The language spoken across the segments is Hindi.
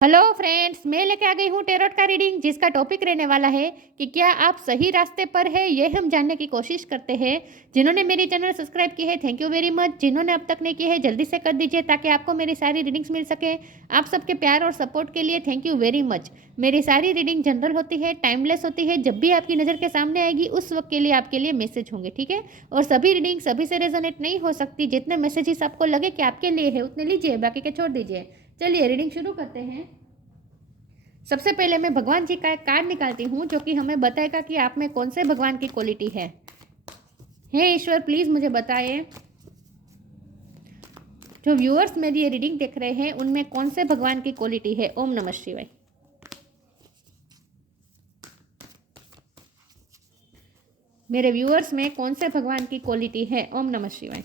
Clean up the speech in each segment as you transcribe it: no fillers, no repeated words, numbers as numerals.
हेलो फ्रेंड्स, मैं लेके आ गई हूँ टेरोट का रीडिंग, जिसका टॉपिक रहने वाला है कि क्या आप सही रास्ते पर है, ये हम जानने की कोशिश करते हैं। जिन्होंने मेरी चैनल सब्सक्राइब की है, थैंक यू वेरी मच। जिन्होंने अब तक नहीं की है, जल्दी से कर दीजिए ताकि आपको मेरी सारी रीडिंग्स मिल सके। आप सबके प्यार और सपोर्ट के लिए थैंक यू वेरी मच। मेरी सारी रीडिंग जनरल होती है, टाइमलेस होती है। जब भी आपकी नज़र के सामने आएगी उस वक्त के लिए आपके लिए मैसेज होंगे, ठीक है। और सभी रीडिंग सभी से रेजोनेट नहीं हो सकती। जितने मैसेजेस आपको लगे कि आपके लिए है उतने लीजिए, बाकी के छोड़ दीजिए। चलिए रीडिंग शुरू करते हैं। सबसे पहले मैं भगवान जी का एक कार्ड निकालती हूँ जो कि हमें बताएगा कि आप में कौन से भगवान की क्वालिटी है। हे ईश्वर, प्लीज़ मुझे बताइए, जो व्यूअर्स मेरी ये रीडिंग देख रहे हैं उनमें कौन से भगवान की क्वालिटी है। ओम नमः शिवाय। मेरे व्यूअर्स में कौन से भगवान की क्वालिटी है। ओम नमः शिवाय।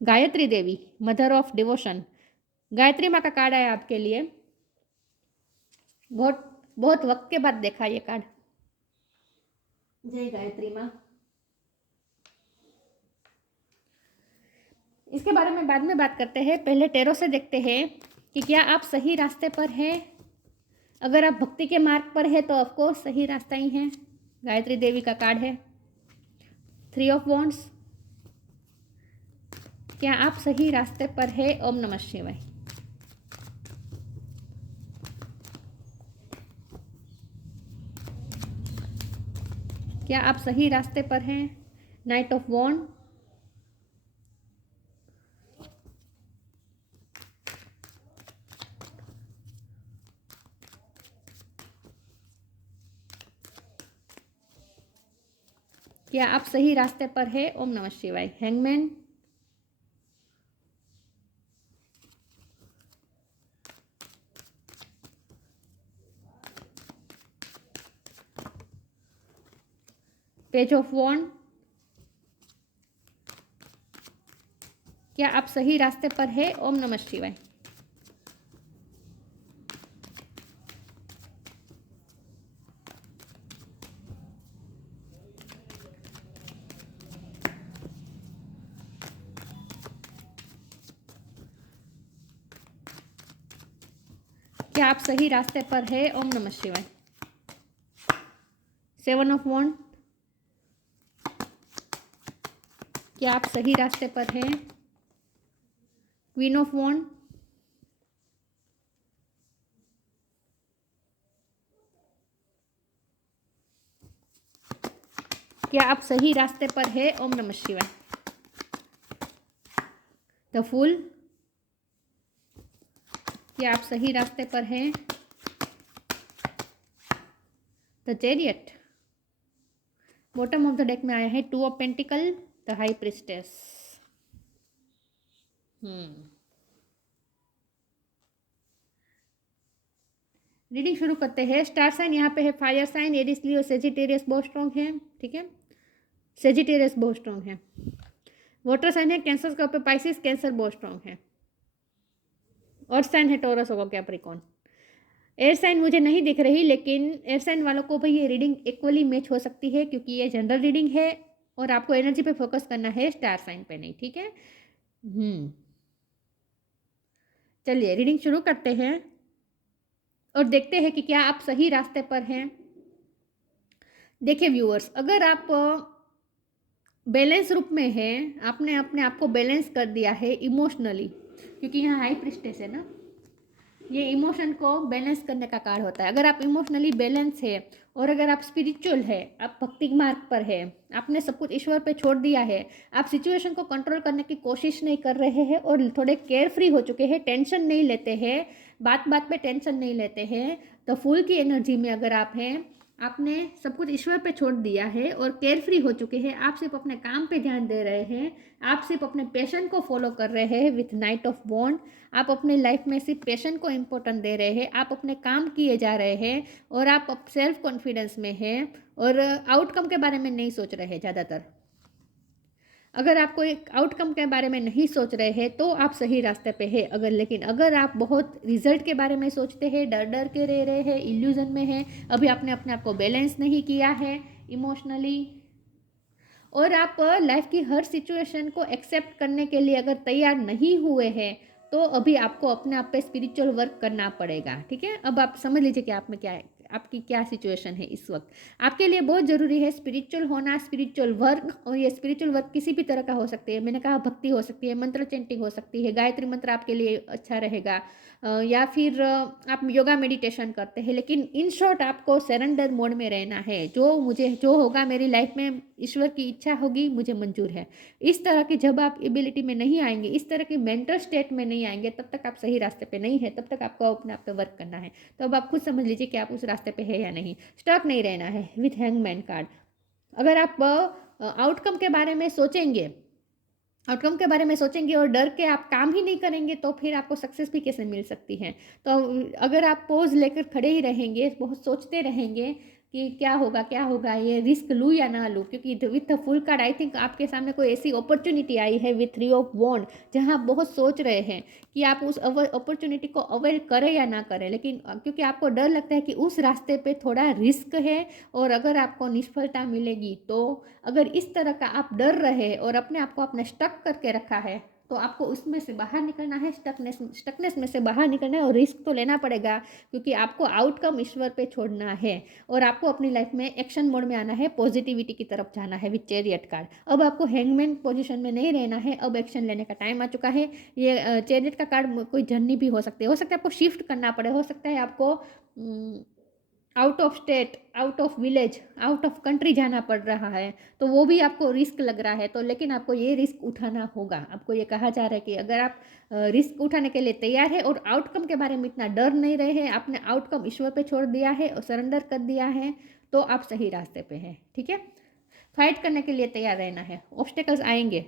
Gayatri Devi, mother of devotion. Gayatri माँ का कार्ड आया आपके लिए। बहुत बहुत वक्त के बाद देखा ये कार्ड। जय गायत्री माँ। इसके बारे में बाद में बात करते हैं, पहले टेरो से देखते हैं कि क्या आप सही रास्ते पर हैं। अगर आप भक्ति के मार्ग पर है तो ऑफकोर्स सही रास्ता ही है। गायत्री देवी का कार्ड है 3 ऑफ वॉन्ड्स। क्या आप सही रास्ते पर है। ओम नमः शिवाय। क्या आप सही रास्ते पर हैं। Night of wand. क्या आप सही रास्ते पर है। ओम नमः शिवाय। हैंगमैन। Page of wand. क्या आप सही रास्ते पर है। ओम नमः शिवाय। क्या आप सही रास्ते पर है। ओम नमः शिवाय। 7 ऑफ वॉन्ड। क्या आप सही रास्ते पर हैं। Queen of wand. क्या आप सही रास्ते पर है। ओम नमः शिवाय। The fool. क्या आप सही रास्ते पर हैं। The chariot. Bottom of the deck में आया है 2 of pentacle, the high priestess. Reading शुरू करते हैं। स्टार साइन यहाँ पे है fire sign, Aries, Leo, Sagittarius बहुत स्ट्रॉन्ग है, ठीक है। सेजिटेरियस बहुत स्ट्रॉन्ग है। वाटर साइन है कैंसर का, पाइसिस, कैंसर बहुत स्ट्रॉन्ग है। अर्थ साइन है टॉरस होगा, कैप्रिकॉन। एयर साइन मुझे नहीं दिख रही, लेकिन एयर साइन वालों को भी ये रीडिंग इक्वली मैच हो सकती है क्योंकि ये जनरल रीडिंग है और आपको एनर्जी पे फोकस करना है, स्टार साइन पे नहीं, ठीक है। चलिए रीडिंग शुरू करते हैं और देखते हैं कि क्या आप सही रास्ते पर हैं। देखिए व्यूअर्स, अगर आप बैलेंस रूप में हैं, आपने अपने आप को बैलेंस कर दिया है इमोशनली, क्योंकि यहाँ हाई प्रिस्टेस है ना, ये इमोशन को बैलेंस करने का कार्ड होता है। अगर आप इमोशनली बैलेंस है और अगर आप स्पिरिचुअल है, आप भक्ति मार्ग पर है, आपने सब कुछ ईश्वर पे छोड़ दिया है, आप सिचुएशन को कंट्रोल करने की कोशिश नहीं कर रहे हैं और थोड़े केयर फ्री हो चुके हैं, टेंशन नहीं लेते हैं, बात बात पे टेंशन नहीं लेते हैं, तो फूल की एनर्जी में अगर आप हैं, आपने सब कुछ ईश्वर पे छोड़ दिया है और केयर फ्री हो चुके हैं, आप सिर्फ अपने काम पे ध्यान दे रहे हैं, आप सिर्फ अपने पैशन को फॉलो कर रहे हैं विथ नाइट ऑफ बॉन्ड। आप अपने लाइफ में सिर्फ पैशन को इम्पोर्टेंट दे रहे हैं, आप अपने काम किए जा रहे हैं और आप सेल्फ कॉन्फिडेंस में हैं और आउटकम के बारे में नहीं सोच रहे हैं ज़्यादातर। अगर आप कोई आउटकम के बारे में नहीं सोच रहे हैं तो आप सही रास्ते पे है। लेकिन अगर आप बहुत रिजल्ट के बारे में सोचते हैं, डर डर के रह रहे हैं, इल्यूजन में हैं, अभी आपने अपने आप को बैलेंस नहीं किया है इमोशनली, और आप लाइफ की हर सिचुएशन को एक्सेप्ट करने के लिए अगर तैयार नहीं हुए हैं, तो अभी आपको अपने आप पे स्पिरिचुअल वर्क करना पड़ेगा। ठीक है, अब आप समझ लीजिए कि आप में क्या है, आपकी क्या सिचुएशन है इस वक्त। आपके लिए बहुत ज़रूरी है स्पिरिचुअल होना, स्पिरिचुअल वर्क। और ये स्पिरिचुअल वर्क किसी भी तरह का हो सकती है। मैंने कहा भक्ति हो सकती है, मंत्र चेंटिंग हो सकती है, गायत्री मंत्र आपके लिए अच्छा रहेगा, या फिर आप योगा मेडिटेशन करते हैं। लेकिन इन शॉर्ट आपको सरेंडर मोड में रहना है। जो होगा मेरी लाइफ में, ईश्वर की इच्छा होगी, मुझे मंजूर है। इस तरह की जब आप एबिलिटी में नहीं आएंगे, इस तरह की मेंटल स्टेट में नहीं आएंगे, तब तक आप सही रास्ते पे नहीं है। तब तक आपको अपने आप पे वर्क करना है। तो अब आप खुद समझ लीजिए कि आप उस रास्ते पे है या नहीं। स्टक नहीं रहना है विथ हैंगमैन कार्ड। अगर आप आउटकम के बारे में सोचेंगे, और डर के आप काम ही नहीं करेंगे, तो फिर आपको सक्सेस भी कैसे मिल सकती है। तो अगर आप पोज लेकर खड़े ही रहेंगे, बहुत सोचते रहेंगे कि क्या होगा, ये रिस्क लूँ या ना लूँ, क्योंकि with the full card I think आपके सामने कोई ऐसी अपॉर्चुनिटी आई है विथ 3 ऑफ वॉन्ड, जहाँ आप बहुत सोच रहे हैं कि आप उस अपॉर्चुनिटी को अवेल करें या ना करें। लेकिन क्योंकि आपको डर लगता है कि उस रास्ते पे थोड़ा रिस्क है, और अगर आपको निष्फलता मिलेगी, तो अगर इस तरह का आप डर रहे और अपने आप को आपने स्टक करके रखा है, तो आपको उसमें से बाहर निकलना है। स्टकनेस में से बाहर निकलना है, और रिस्क तो लेना पड़ेगा, क्योंकि आपको आउटकम ईश्वर पे छोड़ना है, और आपको अपनी लाइफ में एक्शन मोड में आना है, पॉजिटिविटी की तरफ जाना है विथ चैरियट कार्ड। अब आपको हैंगमैन पोजीशन में नहीं रहना है, अब एक्शन लेने का टाइम आ चुका है। ये चैरियट का कार्ड कोई जर्नी भी हो सकती है, आपको शिफ्ट करना पड़े, हो सकता है आपको out of state, out of village, out of country जाना पड़ रहा है, तो वो भी आपको रिस्क लग रहा है। तो लेकिन आपको ये रिस्क उठाना होगा। आपको ये कहा जा रहा है कि अगर आप रिस्क उठाने के लिए तैयार है, और आउटकम के बारे में इतना डर नहीं रहे हैं, आपने आउटकम ईश्वर पे छोड़ दिया है और सरेंडर कर दिया है, तो आप सही रास्ते पे हैं। ठीक है, फाइट करने के लिए तैयार रहना है। ऑब्स्टेकल्स आएंगे,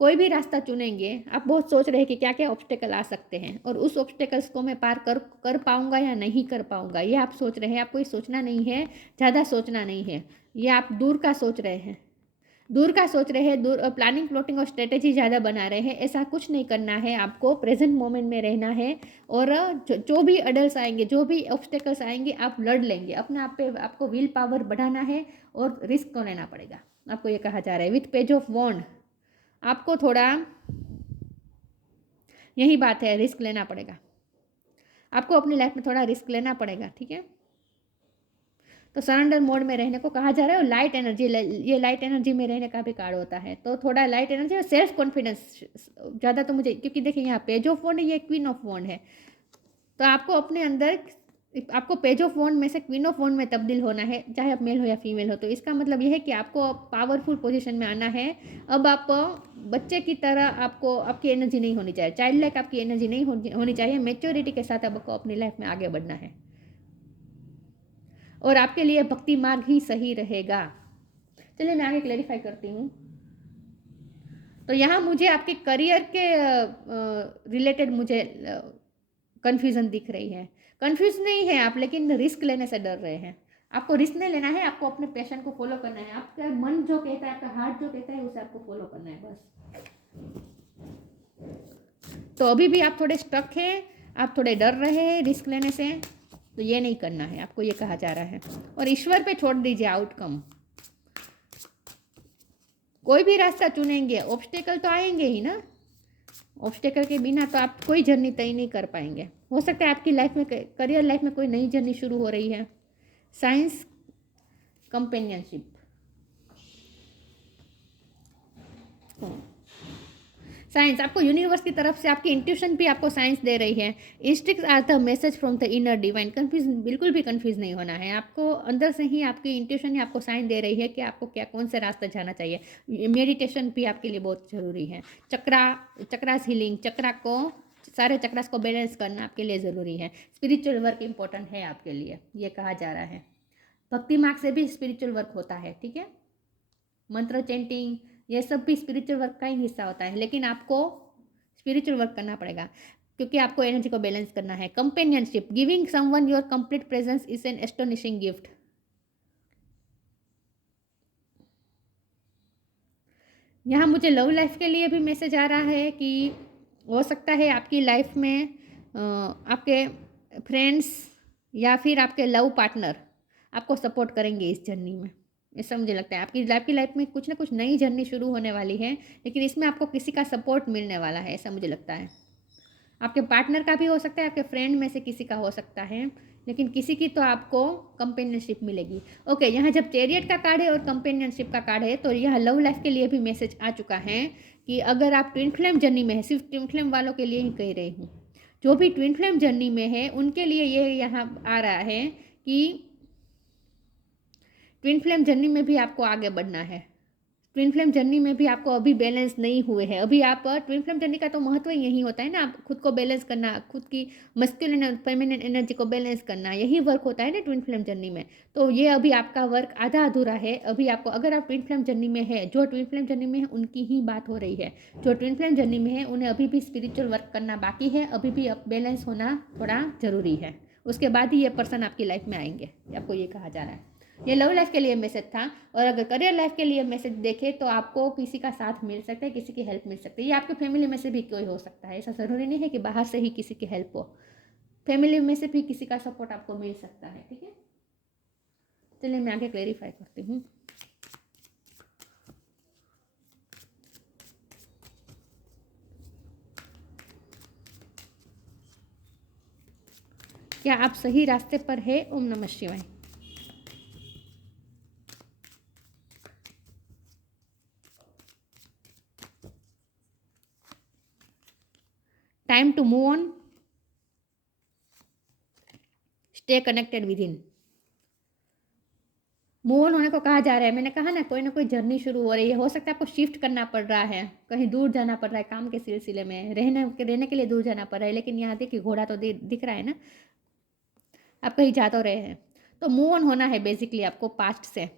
कोई भी रास्ता चुनेंगे, आप बहुत सोच रहे हैं कि क्या क्या ऑब्स्टेकल आ सकते हैं, और उस ऑब्स्टेकल्स को मैं पार कर पाऊंगा या नहीं कर पाऊंगा, ये आप सोच रहे हैं। आपको ये सोचना नहीं है, ज़्यादा सोचना नहीं है, ये आप दूर का सोच रहे हैं, दूर प्लानिंग, प्लॉटिंग और स्ट्रेटेजी ज़्यादा बना रहे हैं। ऐसा कुछ नहीं करना है, आपको प्रेजेंट मोमेंट में रहना है। और जो भी अडल्ट आएंगे, जो भी ऑब्स्टेकल्स आएंगे, आप लड़ लेंगे। अपने आप पे आपको विल पावर बढ़ाना है, और रिस्क को लेना पड़ेगा। आपको ये कहा जा रहा है विथ पेज ऑफ वॉन्ड, आपको थोड़ा, यही बात है, रिस्क लेना पड़ेगा। आपको अपनी लाइफ में थोड़ा रिस्क लेना पड़ेगा। ठीक है, तो सरेंडर मोड में रहने को कहा जा रहा है। और लाइट एनर्जी, ये लाइट एनर्जी में रहने का भी कार्ड होता है, तो थोड़ा लाइट एनर्जी और सेल्फ कॉन्फिडेंस ज़्यादा। तो मुझे, क्योंकि देखिए यहाँ पेज ऑफ वॉन्ड है, ये क्वीन ऑफ वॉन्ड है, तो आपको अपने अंदर, आपको पेज ऑफ वॉन्ड में से क्वीन ऑफ वॉन्ड में तब्दील होना है, चाहे आप मेल हो या फीमेल हो। तो इसका मतलब यह है कि आपको पावरफुल पोजीशन में आना है। अब आप बच्चे की तरह, आपको आपकी एनर्जी नहीं होनी चाहिए, चाइल्ड लाइक आपकी एनर्जी नहीं होनी चाहिए। मेच्योरिटी के साथ आपको अपनी लाइफ में आगे बढ़ना है, और आपके लिए भक्ति मार्ग ही सही रहेगा। चलिए मैं आगे क्लैरिफाई करती हूँ। तो यहाँ मुझे आपके करियर के रिलेटेड मुझे कन्फ्यूज़न दिख रही है। कन्फ्यूज नहीं है आप, लेकिन रिस्क लेने से डर रहे हैं। आपको रिस्क नहीं लेना है, आपको अपने पैशन को फॉलो करना है। आपका मन जो कहता है, आपका हार्ट जो कहता है, उसे आपको फॉलो करना है बस। तो अभी भी आप थोड़े स्टक हैं, आप थोड़े डर रहे हैं रिस्क लेने से, तो ये नहीं करना है, आपको ये कहा जा रहा है। और ईश्वर पे छोड़ दीजिए आउटकम। कोई भी रास्ता चुनेंगे, ऑब्स्टेकल तो आएंगे ही ना। ऑब्स्टेकल के बिना तो आप कोई जर्नी तय नहीं कर पाएंगे। हो सकता है आपकी लाइफ में, करियर लाइफ में कोई नई जर्नी शुरू हो रही है। साइंस कंपेनियनशिप, साइंस आपको यूनिवर्स की तरफ से, आपकी इंट्यूशन भी आपको साइंस दे रही है। Instincts are the message from the inner divine. Confuse, बिल्कुल भी कंफ्यूज नहीं होना है। आपको अंदर से ही आपकी इंट्यूशन ही आपको साइन दे रही है कि आपको कौन से रास्ते जाना चाहिए। मेडिटेशन भी आपके लिए बहुत ज़रूरी है। चक्रास हीलिंग, सारे चक्रास को बैलेंस करना आपके लिए ज़रूरी है। स्पिरिचुअल वर्क इंपॉर्टेंट है आपके लिए, ये कहा जा रहा है। भक्ति मार्ग से भी स्पिरिचुअल वर्क होता है। ठीक है, मंत्र चेंटिंग, ये सब भी स्पिरिचुअल वर्क का ही हिस्सा होता है। लेकिन आपको स्पिरिचुअल वर्क करना पड़ेगा, क्योंकि आपको एनर्जी को बैलेंस करना है। Companionship, giving someone your complete presence is an astonishing gift. यहाँ मुझे लव लाइफ के लिए भी मैसेज आ रहा है कि हो सकता है आपकी लाइफ में आपके फ्रेंड्स या फिर आपके लव पार्टनर आपको सपोर्ट करेंगे इस जर्नी में। ऐसा मुझे लगता है आपकी लाइफ में कुछ ना कुछ नई जर्नी शुरू होने वाली है, लेकिन इसमें आपको किसी का सपोर्ट मिलने वाला है, ऐसा मुझे लगता है। आपके पार्टनर का भी हो सकता है, आपके फ्रेंड में से किसी का हो सकता है, लेकिन किसी की तो आपको कंपेनियनशिप मिलेगी। ओके, यहाँ जब चैरियट का कार्ड है और कंपेनियनशिप का कार्ड है, तो यह लव लाइफ के लिए भी मैसेज आ चुका है कि अगर आप ट्विन फ्लेम जर्नी में है, सिर्फ ट्विन फ्लेम वालों के लिए ही कह रही हूँ, जो भी ट्विन फ्लेम जर्नी में है उनके लिए ये यहाँ आ रहा है कि ट्विन फ्लेम जर्नी में भी आपको आगे बढ़ना है। ट्विन फ्लेम जर्नी में भी आपको अभी बैलेंस नहीं हुए हैं। अभी आप ट्विन फ्लेम जर्नी का तो महत्व ही यही होता है ना, आप खुद को बैलेंस करना, खुद की मस्कुलिन और फेमिनिन एनर्जी को बैलेंस करना, यही वर्क होता है ना ट्विन फ्लेम जर्नी में। तो ये अभी आपका वर्क आधा अधूरा है। अभी आपको, अगर आप ट्विन फ्लेम जर्नी में है, जो ट्विन फ्लेम जर्नी में है उनकी ही बात हो रही है। जो ट्विन फ्लेम जर्नी में है उन्हें अभी भी स्पिरिचुअल वर्क करना बाकी है, अभी भी बैलेंस होना थोड़ा ज़रूरी है। उसके बाद ही ये पर्सन आपकी लाइफ में आएंगे, आपको ये कहा जा रहा है। ये लव लाइफ के लिए मैसेज था। और अगर करियर लाइफ के लिए मैसेज देखें तो आपको किसी का साथ मिल सकता है, किसी की हेल्प मिल सकती है। ये आपके फैमिली में से भी कोई हो सकता है, ऐसा ज़रूरी नहीं है कि बाहर से ही किसी की हेल्प हो। फैमिली में से भी किसी का सपोर्ट आपको मिल सकता है। ठीक है, चलिए मैं आगे क्लेरिफाई करती हूँ। क्या आप सही रास्ते पर है? ओम नमः शिवाय। Time to move on, stay connected within. Move on होने को कहा जा रहा है। मैंने कहा ना कोई जर्नी शुरू हो रही है। हो सकता है आपको शिफ्ट करना पड़ रहा है, कहीं दूर जाना पड़ रहा है, काम के सिलसिले में रहने के लिए दूर जाना पड़ रहा है। लेकिन यहाँ देखिए घोड़ा तो दिख रहा है ना, आप कहीं जा तो रहे हैं। तो मूव ऑन होना है बेसिकली आपको पास्ट से।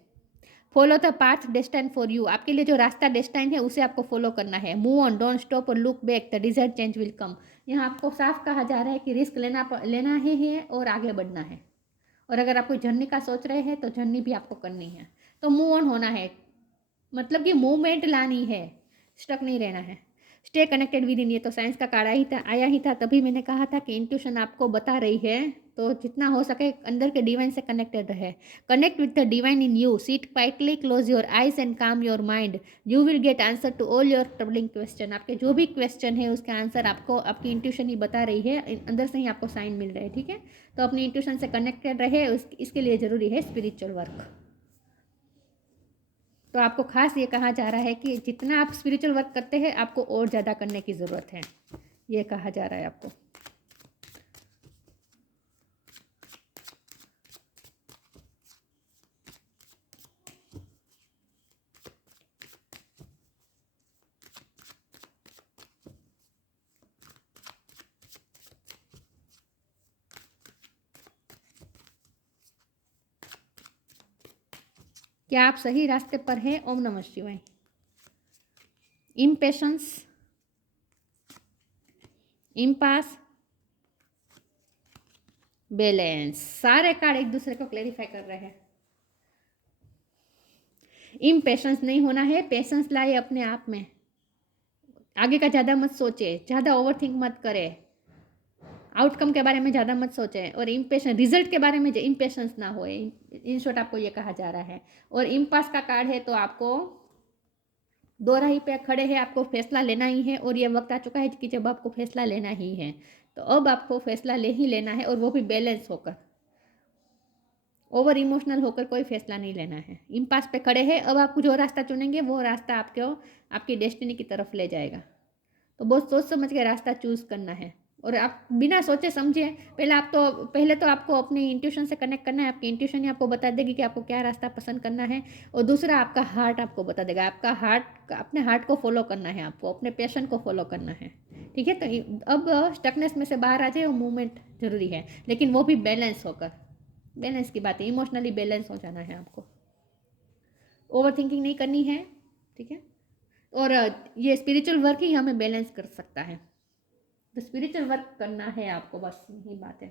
Follow the path destined for you, आपके लिए जो रास्ता डेस्टाइन है उसे आपको फॉलो करना है। मूव ऑन, डोंट स्टॉप और look back, the desired change will come. यहाँ आपको साफ कहा जा रहा है कि रिस्क लेना है और आगे बढ़ना है। और अगर आप कोई जर्नी का सोच रहे हैं तो जर्नी भी आपको करनी है। तो मूव ऑन होना है, मतलब कि मूवमेंट लानी है, स्टक नहीं रहना है। स्टे कनेक्टेड विद इन, ये तो साइंस का कार्ड आया ही था, तभी मैंने कहा था कि इंट्यूशन आपको बता रही है। तो जितना हो सके अंदर के डिवाइन से कनेक्टेड रहे। Connect with the divine in you, sit quietly, close your eyes and calm your mind. You will get answer to all your troubling question. आपके जो भी क्वेश्चन है उसका आंसर आपको आपकी इंट्यूशन ही बता रही है, अंदर से ही आपको साइन मिल रहे हैं। ठीक है, तो अपनी इंट्यूशन से कनेक्टेड रहे, इसके लिए ज़रूरी है स्पिरिचुअल वर्क। तो आपको खास ये कहा जा रहा है कि जितना आप स्पिरिचुअल वर्क करते हैं आपको और ज़्यादा करने की ज़रूरत है, ये कहा जा रहा है आपको। क्या आप सही रास्ते पर हैं? ओम नमः शिवाय। इम्पेशंस, इम्पास, बैलेंस, सारे कार्ड एक दूसरे को क्लेरिफाई कर रहे हैं। इम्पेशंस नहीं होना है, पेशेंस लाए अपने आप में। आगे का ज़्यादा मत सोचे, ज़्यादा ओवर थिंक मत करे, आउटकम के बारे में ज़्यादा मत सोचें। और इम्पेशंस, रिजल्ट के बारे में इम्पेशंस ना हो, इन शॉर्ट आपको ये कहा जा रहा है। और इम्पास का कार्ड है, तो आपको दो राही पे खड़े हैं, आपको फैसला लेना ही है। और ये वक्त आ चुका है कि जब आपको फैसला लेना ही है, तो अब आपको फैसला ले ही लेना है, और वो भी बैलेंस होकर। ओवर इमोशनल होकर कोई फैसला नहीं लेना है। इम्पास पे खड़े हैं, अब आप जो रास्ता चुनेंगे वो रास्ता आपको आपकी डेस्टिनी की तरफ ले जाएगा। तो बहुत सोच समझ के रास्ता चूज़ करना है। और आप बिना सोचे समझे, पहले तो आपको अपनी इंट्यूशन से कनेक्ट करना है। आपकी इंट्यूशन ही आपको बता देगी कि आपको क्या रास्ता पसंद करना है। और दूसरा आपका हार्ट आपको बता देगा। आपका हार्ट, अपने हार्ट को फॉलो करना है, आपको अपने पैशन को फॉलो करना है। ठीक है, तो अब स्टकनेस में से बाहर आ जाए, वो मूवमेंट जरूरी है, लेकिन वो भी बैलेंस होकर। बैलेंस की बात है, इमोशनली बैलेंस हो जाना है आपको, ओवर थिंकिंग नहीं करनी है। ठीक है, और ये स्पिरिचुअल वर्क ही हमें बैलेंस कर सकता है। तो स्पिरिचुअल वर्क करना है आपको, बस यही बात है।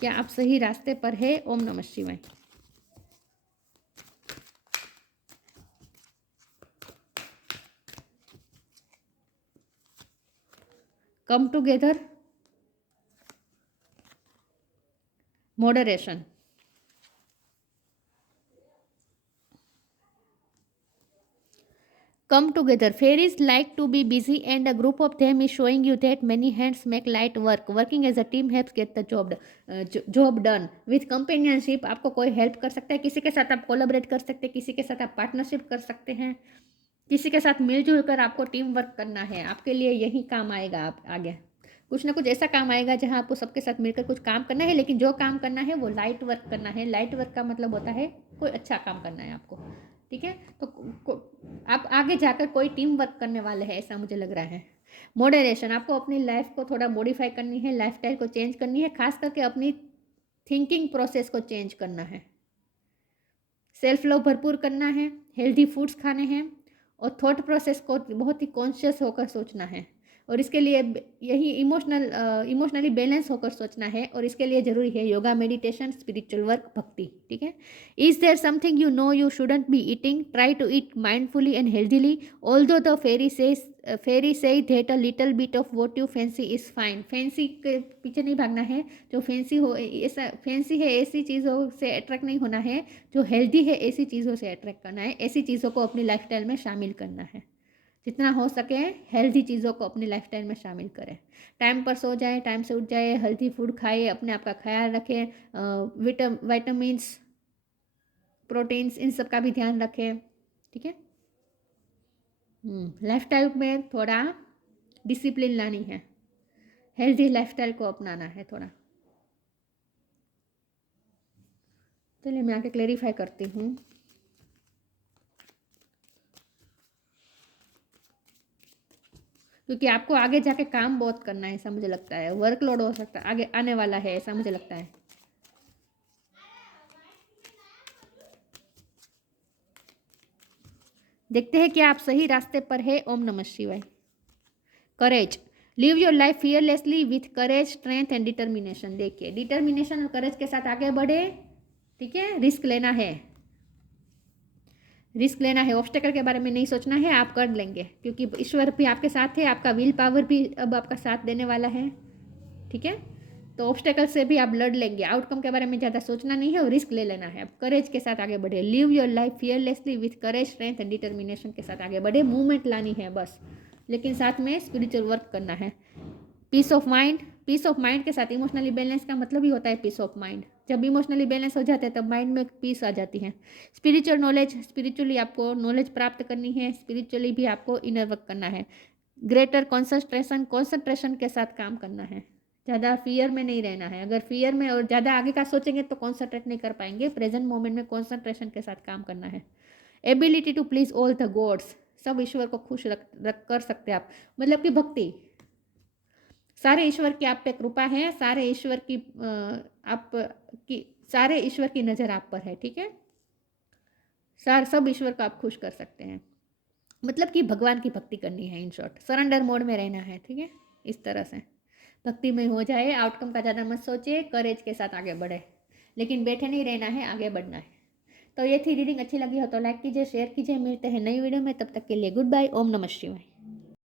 क्या आप सही रास्ते पर है? ओम नमः शिवाय। Come together, moderation, come together. Fairies like to be busy and a group of them is showing you that many hands make light work. Working as a team helps get the job done. With companionship आपको कोई हेल्प कर सकता है, किसी के साथ आप कोलैबोरेट कर सकते हैं, किसी के साथ आप पार्टनरशिप कर सकते हैं, किसी के साथ मिलजुल कर आपको टीम वर्क करना है। आपके लिए यही काम आएगा। आप आगे कुछ ना कुछ ऐसा काम आएगा जहाँ आपको सबके साथ मिलकर कुछ काम करना है, लेकिन जो काम करना है वो लाइट वर्क करना है। लाइट वर्क का मतलब होता है कोई अच्छा काम करना है आपको, ठीक है। तो आप आगे जाकर कोई टीम वर्क करने वाले हैं, ऐसा मुझे लग रहा है। मॉडरेशन, आपको अपनी लाइफ को थोड़ा मॉडिफाई करनी है, लाइफस्टाइल को चेंज करनी है, खास करके अपनी थिंकिंग प्रोसेस को चेंज करना है। सेल्फ लव भरपूर करना है, हेल्दी फूड्स खाने हैं और थॉट प्रोसेस को बहुत ही कॉन्शियस होकर सोचना है। और इसके लिए यही इमोशनली बैलेंस होकर सोचना है। और इसके लिए ज़रूरी है योगा, मेडिटेशन, स्पिरिचुअल वर्क, भक्ति, ठीक है। Is there something you know you shouldn't be eating? Try to eat mindfully and healthily. Although the fairy say that a little bit of what you fancy is fine. Fancy के पीछे नहीं भागना है, जो फैंसी हो ऐसा फैंसी है ऐसी चीज़ों से अट्रैक्ट नहीं होना है, जो हेल्दी है ऐसी चीज़ों से अट्रैक्ट करना है। ऐसी चीज़ों को अपनी लाइफस्टाइल में शामिल करना है। जितना हो सके हेल्दी चीज़ों को अपनी लाइफस्टाइल में शामिल करें। टाइम पर सो जाए, टाइम से उठ जाए, हेल्दी फूड खाए, अपने आप का ख्याल रखें, विटामिन्स, प्रोटीन्स, इन सब का भी ध्यान रखें, ठीक है। लाइफस्टाइल में थोड़ा डिसिप्लिन लानी है, हेल्दी लाइफस्टाइल को अपनाना है थोड़ा। चलिए मैं आके क्लेरिफाई करती हूँ। क्योंकि आपको आगे जाके काम बहुत करना है, ऐसा मुझे लगता है। वर्कलोड हो सकता है आगे आने वाला है, ऐसा मुझे लगता है। देखते हैं कि आप सही रास्ते पर है। ओम नमः शिवाय। Courage, live your life fearlessly with courage, strength and determination. देखिए डिटर्मिनेशन और करेज के साथ आगे बढ़े, ठीक है। रिस्क लेना है, रिस्क लेना है। ऑब्स्टेकल के बारे में नहीं सोचना है, आप कर लेंगे क्योंकि ईश्वर भी आपके साथ है, आपका विल पावर भी अब आपका साथ देने वाला है, ठीक है। तो ऑब्स्टेकल से भी आप लड़ लेंगे। आउटकम के बारे में ज़्यादा सोचना नहीं है और रिस्क ले लेना है। अब करेज के साथ आगे बढ़े, live your life fearlessly with courage, strength and determination के साथ आगे बढ़े। मूवमेंट लानी है बस, लेकिन साथ में स्पिरिचुअल वर्क करना है। Peace of mind, peace of mind के साथ इमोशनली बैलेंस का मतलब ही होता है पीस ऑफ माइंड। जब इमोशनली बैलेंस हो जाते हैं तब माइंड में पीस आ जाती है। स्पिरिचुअल नॉलेज, स्पिरिचुअली आपको नॉलेज प्राप्त करनी है, स्पिरिचुअली भी आपको इनर वर्क करना है। ग्रेटर कॉन्संट्रेशन, कॉन्संट्रेशन के साथ काम करना है। ज़्यादा फियर में नहीं रहना है। अगर फियर में और ज़्यादा आगे का सोचेंगे तो कॉन्संट्रेट नहीं कर पाएंगे। प्रेजेंट मोमेंट में कॉन्संट्रेशन के साथ काम करना है। Ability to please all the gods, सब ईश्वर को खुश रख कर सकते हैं आप, मतलब कि भक्ति। सारे ईश्वर की आप पे कृपा है, सारे ईश्वर की आप की सारे ईश्वर की नज़र आप पर है, ठीक है। सब ईश्वर को आप खुश कर सकते हैं, मतलब कि भगवान की भक्ति करनी है। इन शॉर्ट सरेंडर मोड में रहना है, ठीक है। इस तरह से भक्ति में हो जाए, आउटकम का ज़्यादा मत सोचिए, करेज के साथ आगे बढ़े, लेकिन बैठे नहीं रहना है, आगे बढ़ना है। तो ये थी रीडिंग। अच्छी लगी हो तो लाइक कीजिए, शेयर कीजिए। मिलते हैं नई वीडियो में, तब तक के लिए गुड बाय। ओम नमः शिवाय।